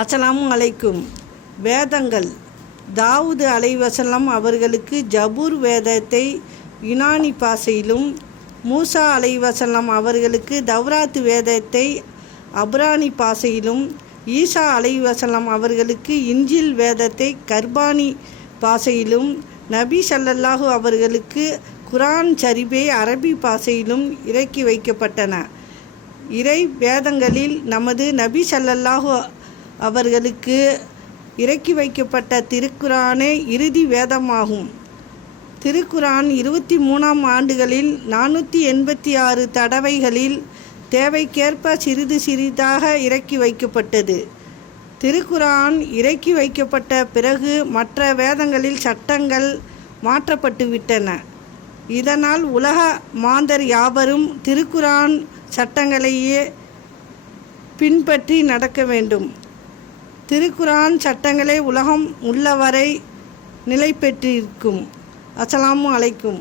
அஸ்ஸலாமு அலைக்கும். வேதங்கள். தாவூது அலைவசல்லம் அவர்களுக்கு ஜபூர் வேதத்தை யுனானி பாஷையிலும், மூசா அலைவசல்லம் அவர்களுக்கு தவ்ராத் வேதத்தை அப்ரானி பாஷையிலும், ஈசா அலைவசல்லம் அவர்களுக்கு இஞ்சில் வேதத்தை கர்பானி பாஷையிலும், நபி ஸல்லல்லாஹு அவர்களுக்கு குர்ஆன் ஷரீஃபை அரபி பாஷையிலும் இறக்கி வைக்கப்பட்டன. இறை வேதங்களில் நமது நபி ஸல்லல்லாஹு அவர்களுக்கு இறக்கி வைக்கப்பட்ட திருக்குரானே இறுதி வேதமாகும். திருக்குரான் 23ஆம் ஆண்டுகளில் 486 தடவைகளில் தேவைக்கேற்ப சிறிது சிறிதாக இறக்கி வைக்கப்பட்டது. திருக்குரான் இறக்கி வைக்கப்பட்ட பிறகு மற்ற வேதங்களில் சட்டங்கள் மாற்றப்பட்டுவிட்டன. இதனால் உலக மாந்தர் யாவரும் திருக்குரான் சட்டங்களையே பின்பற்றி நடக்க வேண்டும். திருக்குரான் சட்டங்களே உலகம் உள்ளவரை நிலை பெற்றிருக்கும். அஸ்ஸலாமு அலைக்கும்.